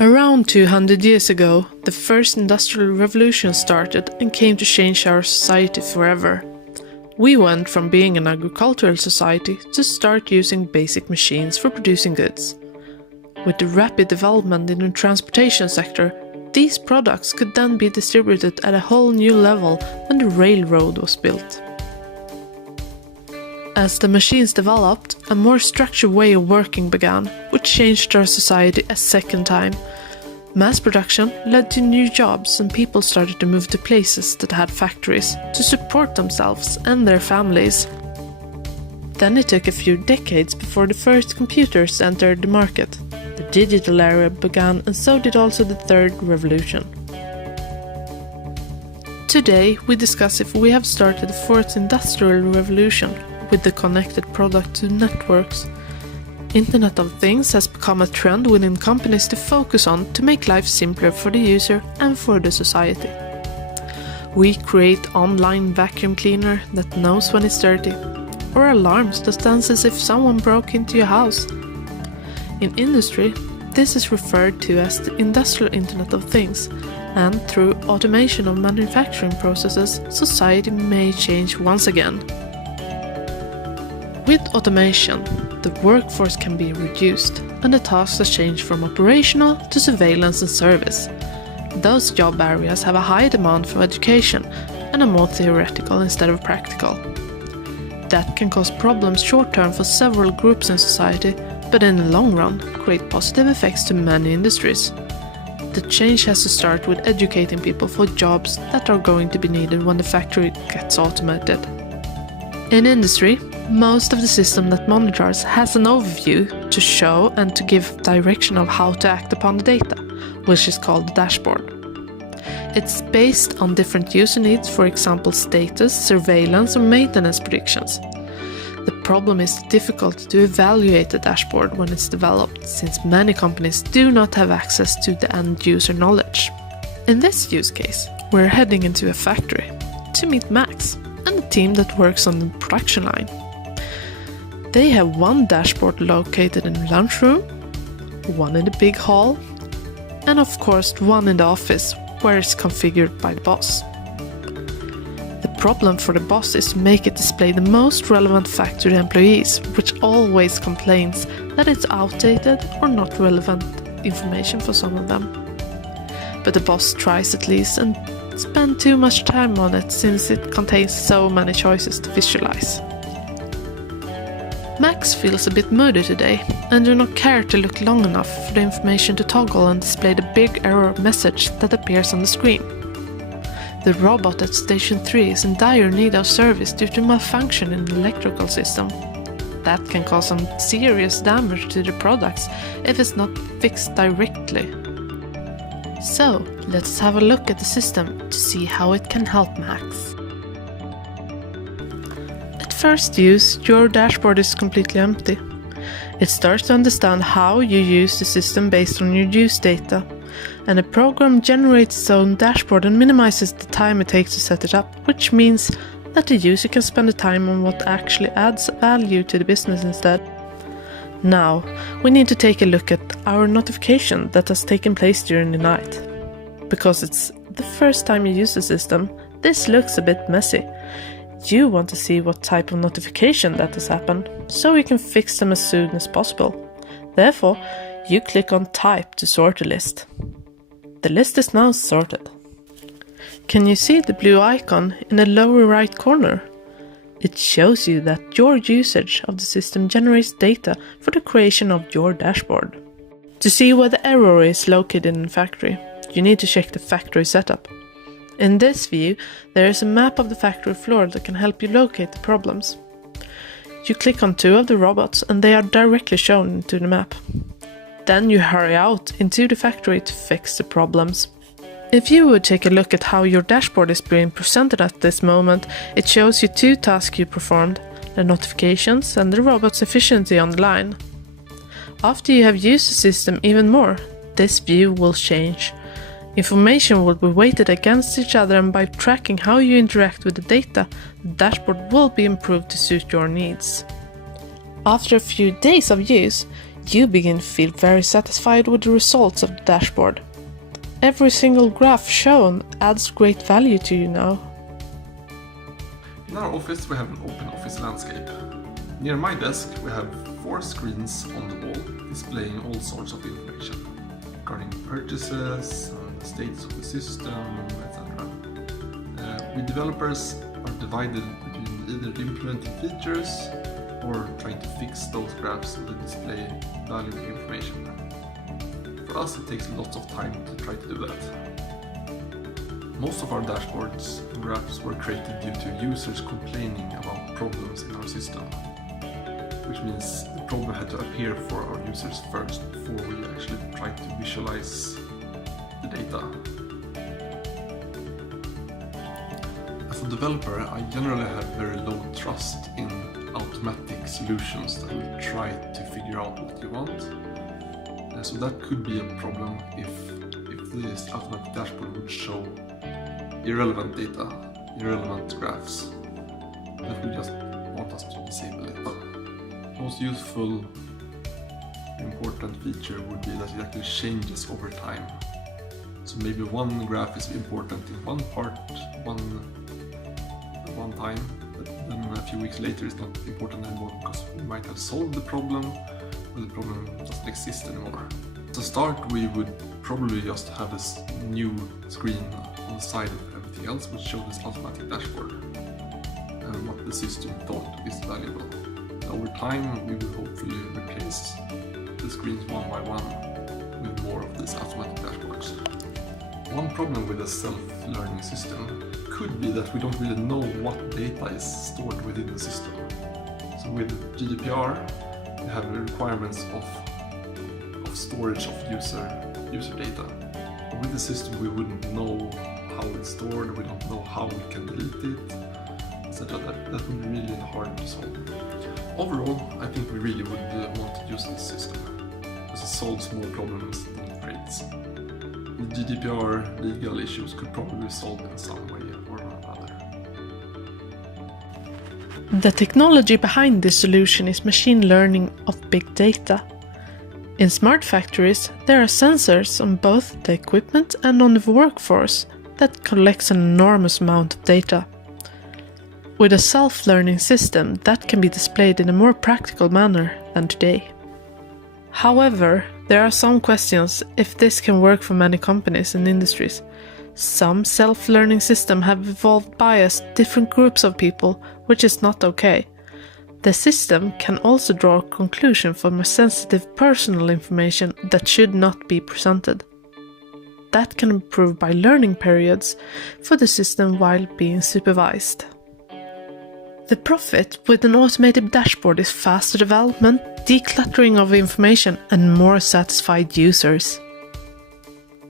Around 200 years ago, the first industrial revolution started and came to change our society forever. We went from being an agricultural society to start using basic machines for producing goods. With the rapid development in the transportation sector, these products could then be distributed at a whole new level when the railroad was built. As the machines developed, a more structured way of working began, which changed our society a second time. Mass production led to new jobs and people started to move to places that had factories to support themselves and their families. Then it took a few decades before the first computers entered the market. The digital era began, and so did also the third revolution. Today we discuss if we have started the fourth industrial revolution with the connected product to networks. Internet of Things has become a trend within companies to focus on to make life simpler for the user and for the society. We create online vacuum cleaner that knows when it's dirty, or alarms that dance as if someone broke into your house. In industry, this is referred to as the Industrial Internet of Things, and through automation of manufacturing processes, society may change once again. With automation, the workforce can be reduced, and the tasks are changed from operational to surveillance and service. Those job areas have a high demand for education and are more theoretical instead of practical. That can cause problems short-term for several groups in society, but in the long run, create positive effects to many industries. The change has to start with educating people for jobs that are going to be needed when the factory gets automated. In industry, most of the system that monitors has an overview to show and to give direction of how to act upon the data, which is called the dashboard. It's based on different user needs, for example status, surveillance or maintenance predictions. The problem is the difficulty to evaluate the dashboard when it's developed, since many companies do not have access to the end user knowledge. In this use case, we're heading into a factory to meet Max and the team that works on the production line. They have one dashboard located in the lunchroom, one in the big hall, and of course one in the office where it's configured by the boss. The problem for the boss is to make it display the most relevant fact to the employees, which always complains that it's outdated or not relevant information for some of them. But the boss tries at least and spends too much time on it since it contains so many choices to visualize. Max feels a bit moody today and do not care to look long enough for the information to toggle and display the big error message that appears on the screen. The robot at Station 3 is in dire need of service due to malfunction in the electrical system. That can cause some serious damage to the products if it's not fixed directly. So, let's have a look at the system to see how it can help Max. At first use, your dashboard is completely empty. It starts to understand how you use the system based on your use data, and the program generates its own dashboard and minimizes the time it takes to set it up, which means that the user can spend the time on what actually adds value to the business instead. Now, we need to take a look at our notification that has taken place during the night. Because it's the first time you use the system, this looks a bit messy. You want to see what type of notification that has happened, so you can fix them as soon as possible. Therefore, you click on Type to sort the list. The list is now sorted. Can you see the blue icon in the lower right corner? It shows you that your usage of the system generates data for the creation of your dashboard. To see where the error is located in the factory, you need to check the factory setup. In this view, there is a map of the factory floor that can help you locate the problems. You click on two of the robots and they are directly shown into the map. Then you hurry out into the factory to fix the problems. If you would take a look at how your dashboard is being presented at this moment, it shows you two tasks you performed, the notifications and the robot's efficiency on the line. After you have used the system even more, this view will change. Information will be weighted against each other, and by tracking how you interact with the data, the dashboard will be improved to suit your needs. After a few days of use, you begin to feel very satisfied with the results of the dashboard. Every single graph shown adds great value to you now. In our office we have an open office landscape. Near my desk we have 4 screens on the wall displaying all sorts of information regarding purchases, the status of the system, etc. We developers are divided between either implementing features or trying to fix those graphs so they display valuable information. For us it takes lots of time to try to do that. Most of our dashboards and graphs were created due to users complaining about problems in our system, which means the problem had to appear for our users first before we actually tried to visualize the data. As a developer, I generally have very low trust in automatic solutions that will try to figure out what you want. So that could be a problem if this automatic dashboard would show irrelevant data, irrelevant graphs, that we just want us to disable it. Most useful, important feature would be that it actually changes over time. So maybe one graph is important in one part, one time, but then a few weeks later it's not important anymore because we might have solved the problem, or the problem doesn't exist anymore. To start, we would probably just have this new screen on the side of everything else, which shows this automatic dashboard and what the system thought is valuable. Over time, we will hopefully replace the screens one by one with more of these automatic dashboards. One problem with a self-learning system could be that we don't really know what data is stored within the system. So with GDPR, we have requirements of storage of user data. But with the system, we wouldn't know how it's stored, we don't know how we can delete it, etc. That would be really hard to solve. Overall, I think we really would want to use this system, because it solves more problems than it creates. The GDPR legal issues could probably be solved in some way or another. The technology behind this solution is machine learning of big data. In smart factories, there are sensors on both the equipment and on the workforce that collects an enormous amount of data. With a self-learning system, that can be displayed in a more practical manner than today. However, there are some questions if this can work for many companies and industries. Some self-learning systems have evolved biased different groups of people, which is not okay. The system can also draw a conclusion from sensitive personal information that should not be presented. That can improve by learning periods for the system while being supervised. The profit with an automated dashboard is faster development, decluttering of information, and more satisfied users.